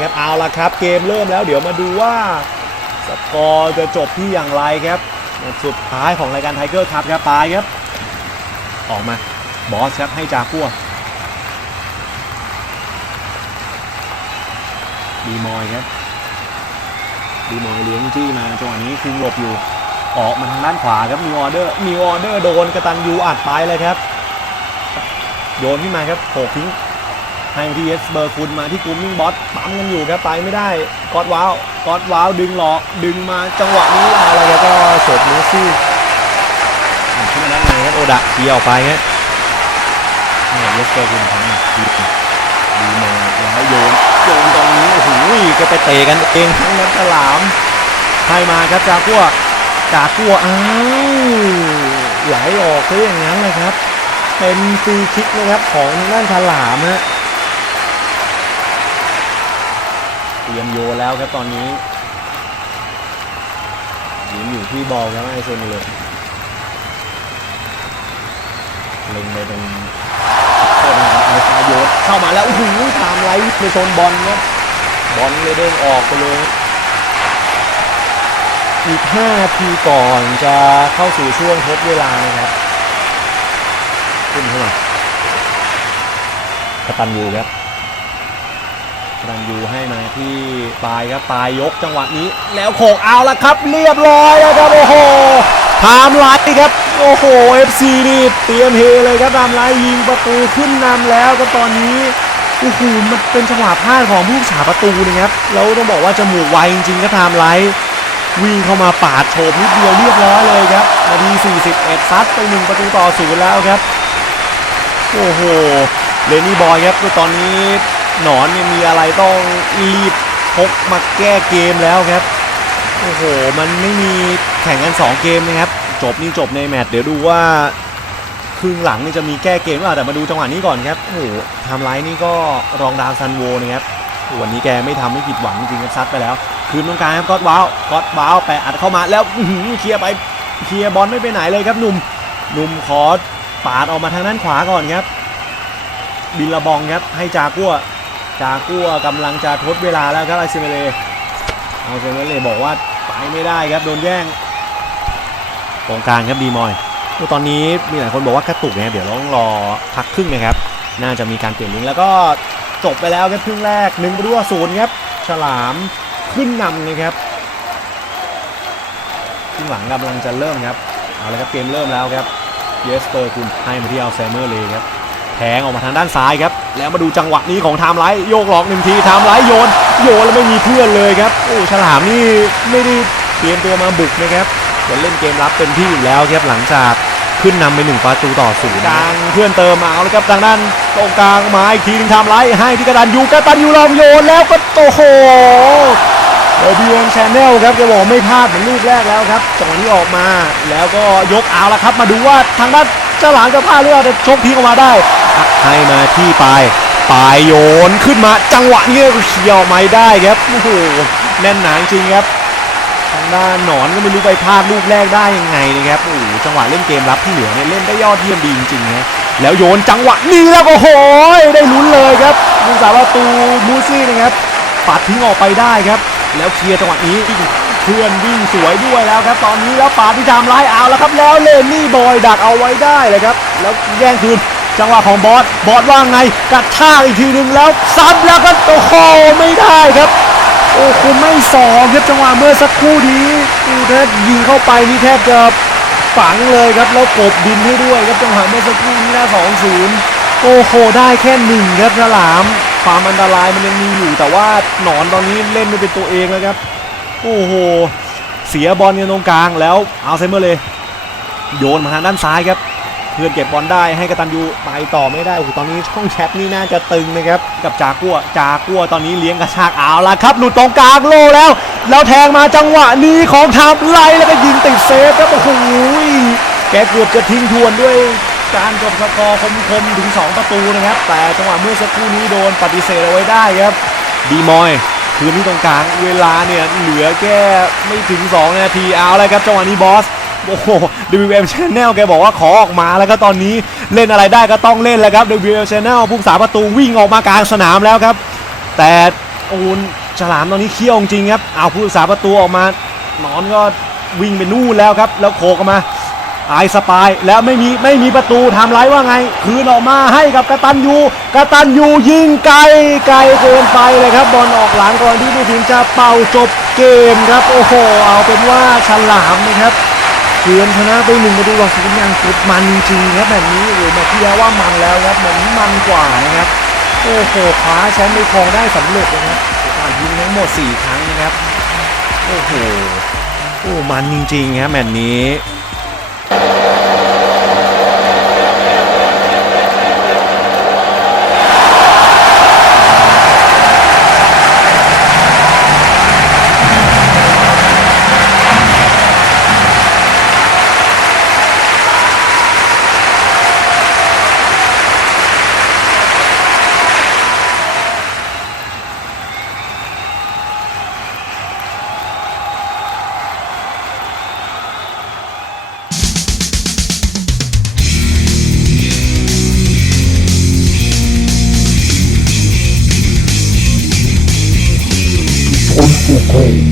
นะครับเอาละครับ เกมเริ่มแล้วเดี๋ยวมาดูว่าสกอร์จะจบที่อย่างไรครับสุดท้ายของรายการไทเกอร์ครับครับปลายครับ ออกมาบอสครับให้จากัวดีมอยครับดีมอยเลี้ยงจี้มาจังหวะนี้คุงหลบอยู่ ออกมาทางด้านขวาครับนิวออเดอร์นิวออเดอร์โดนกระตันยูอัดไปเลยครับ โยนขึ้นมาครับโขกทิ้ง ให้ที่เอสเบอร์คุณมาที่กูมมิ่งบอสปั๊มกันอยู่ครับไปไม่ได้กอดว้าวกอดว้าวดึงหลอกดึงมาจังหวะนี้อะไรแล้วก็เสิร์ฟเมสซี่อะขึ้นมาด้านในครับโอดะเคลียร์ออกไปครับเอสเบอร์คุณทำดีดีมาแล้วโยนโยนตรงนี้โอ้โหก็ไปเตะกันเองทั้งนั้นฉลามให้มาครับจากัวจากัวอ้าวไหลออกซะอย่างนั้นเลยครับ เป็นฟรีคิกนะครับของด้านฉลามฮะเตรียมโยแล้วครับตอนนี้ยิงอยู่ที่บอลครับไอเซนเลยเล็งไปตรงโทษนะครับไอซายโยนเข้ามาแล้วโอ้โหตามไลท์ไปชนบอลครับบอลเลยเด้งออกไปเลยอีก5นาทีก่อนจะเข้าสู่ช่วงทดเวลานะครับขึ้นเข้ามากตันยูครับ กตันยูให้มาที่ปลายครับปลายยกจังหวะนี้ แล้วโขกเอาละครับ เรียบร้อยแล้วครับโอ้โหไทม์ไลน์ครับโอ้โห FC นี่เตรียมเฮเลยครับไทม์ไลน์ยิงประตูขึ้นนำแล้วก็ตอนนี้โอ้โหมันเป็นจังหวะพลาดของผู้รักษาประตูนะครับแล้วต้องบอกว่าจมูกไวจริงๆครับไทม์ไลน์วิ่งเข้ามาปาดโฉบนิดเดียวเรียบร้อยเลยครับนาที41ซัดไปหนึ่งประตูต่อศูนย์แล้วครับโอ้โหเลนี่บอยครับตอนนี้ หนอนเนี่ยมีอะไรต้องรีบพกมาแก้เกมแล้วครับ โอ้โห มันไม่มีแข่งกัน 2 เกมนะครับ จบนี่จบในแมตช์เดี๋ยวดูว่าครึ่งหลังนี่จะมีแก้เกมหรือเปล่าแต่มาดูจังหวะนี้ก่อนครับ โอ้โหไทม์ไลน์นี่ก็รองดาวซันโวนะครับวันนี้แกไม่ทำให้ผิดหวังจริงๆครับซัดไปแล้ว คืนตรงกลางครับก็อดว้าวก็อดว้าวแปะอัดเข้ามาแล้วเคลียร์ไปเคลียร์บอลไม่ไปไหนเลยครับหนุ่มหนุ่มขอปาดออกมาทางด้านขวาก่อนครับ บินละบองครับให้จากัว จากัวกำลังจะทดเวลาแล้วครับไอเซเมเลเอาเซเมเลบอกว่าไปไม่ได้ครับโดนแย่งตรงกลางครับดีมอยตอนนี้มีหลายคนบอกว่ากระตุกนะครับเดี๋ยวต้องรอพักครึ่งนะครับ น่าจะมีการเปลี่ยนลิงแล้วก็จบไปแล้วครับครึ่งแรกหนึ่งประตูต่อศูนย์ครับฉลามขึ้นนำนะครับครึ่งหลังกำลังจะเริ่มครับเอาเลยครับเกมเริ่มแล้วครับเยสเปอร์คุณให้มาที่อัลไซเมอร์เลยครับ ทงออกมาทางด้านซ้ายครับ แล้วมาดูจังหวะนี้ของไทม์ไลท์โยกหลอกหนึ่งทีไทม์ไลท์โยน โยนแล้วไม่มีเพื่อนเลยครับโอ้ฉลามนี่ไม่ได้เตรียมตัวมาบุกนะครับจะเล่นเกมรับเต็มที่อยู่แล้วครับหลังจากขึ้นนำไปหนึ่งประตูต่อศูนย์กลางเพื่อนเติมมาเอาแล้วครับทางด้านตรงกลางมาอีกทีหนึงไทม์ไลท์ให้ที่กระดานยูกระตันยูลองโยนแล้วก็โอ้โหเออบีวอนชแนลครับจะบอกไม่พลาดเหมือนลูกแรกแล้วครับจังหวะนี้ออกมาแล้วก็ยกเอาละครับมาดูว่าทางด้านเจ้าหลานจะพลาดหรือเปล่าแต่ชกพีกออกมาได้ ให้มาที่ปลายปลายโยนขึ้นมาจังหวะนี้เขี่ยวไม่ได้ครับโอ้โหแน่นหนาจริงครับทางด้านหนอนก็ไม่รู้ไปพลาดลูกแรกได้ยังไงนะครับโอ้โหจังหวะเล่นเกมรับที่เหลือเนี่ยเล่นได้ยอดเยี่ยมดีจริงๆนะแล้วโยนจังหวะนี้แล้วก็โอ้โหได้ลุ้นเลยครับผู้สาประตูมูซี่นะครับปัดทิ้งออกไปได้ครับ แล้วเคลียร์จังหวะนี้ เพื่อนวิ่งสวยด้วยแล้วครับ ตอนนี้แล้วปาดที่ทำไล่เอาแล้วครับแล้วเลนนี่บอยดักเอาไว้ได้เลยครับ แล้วแย่งคืนจังหวะของบอสบอสว่างไงกระชาอีกทีหนึ่งแล้วซ้ำแล้วก็โอ้โหไม่ได้ครับ โอ้คุณไม่สองครับจังหวะเมื่อสักครู่นี้อูแทบยิงเข้าไปนี่แทบจะฝังเลยครับแล้วกบดินให้ด้วยครับจังหวะเมื่อสักครู่นี้นะสองศูนย์โอ้โหได้แค่หนึ่งครับฉลามความอันตรายมันยังมีอยู่แต่ว่าหนอนตอนนี้เล่นไม่เป็นตัวเองแล้วครับ โอ้โห เสียบอลกันตรงกลางแล้วเอาไซเมอร์เลย โยนมาทางด้านซ้ายครับ เพื่อนเก็บบอลได้ให้กตันยูไปต่อไม่ได้โอ้โหตอนนี้ช่องแชทนี่น่าจะตึงนะครับ กับจากัวจากัวตอนนี้เลี้ยงกระชากเอาละครับ หลุดตรงกลางโลแล้ว แล้วแทงมาจังหวะนี้ของทำไล่แล้วก็ยิงติดเซฟครับโอ้โหแกเกือบจะทิ้งทวนด้วยการจบสกอร์คมๆถึง 2 ประตูนะครับ แต่จังหวะเมื่อสักครู่นี้โดนปฏิเสธเอาไว้ได้ครับ ดีมอย คืนที่ตรงกลางเวลาเนี่ยเหลือแค่ไม่ถึง 2 นาทีเอาเลยครับจังหวะนี้บอสโอ้โห WM Channel แกบอกว่าขอออกมาแล้วก็ตอนนี้เล่นอะไรได้ก็ต้องเล่นแล้วครับ WM Channel ผู้สาประตูวิ่งออกมากลางสนามแล้วครับ แต่โอ้นฉลามตอนนี้เคี้ยวจริงครับเอาผู้รักษาประตูออกมาหนอนก็วิ่งไปนู่นแล้วครับ แล้วโขกมา ไอสปายแล้วไม่มีไม่มีประตูทำไรว่าไง คืนออกมาให้กับกาตันยูกาตันยูยิงไกลไกลเกินไปเลยครับบอลออกหลังก่อนที่ผู้ทีมจะเป่าจบเกมครับโอ้โหเอาเป็นว่าฉลามนะครับเกือนชนะไปหนึ่งประตูต่อศูนย์อย่างสุดมันจริงครับแบบนี้โอ้แมตที่แล้วว่ามันแล้วครับแบบนี้มันกว่านะครับโอ้โหคว้าแชมป์ไปครองได้สำเร็จนะครับการยิงทั้งหมด 4 ครั้งนะครับโอ้โหโอ้มันจริงๆครับแมตช์นี้ away.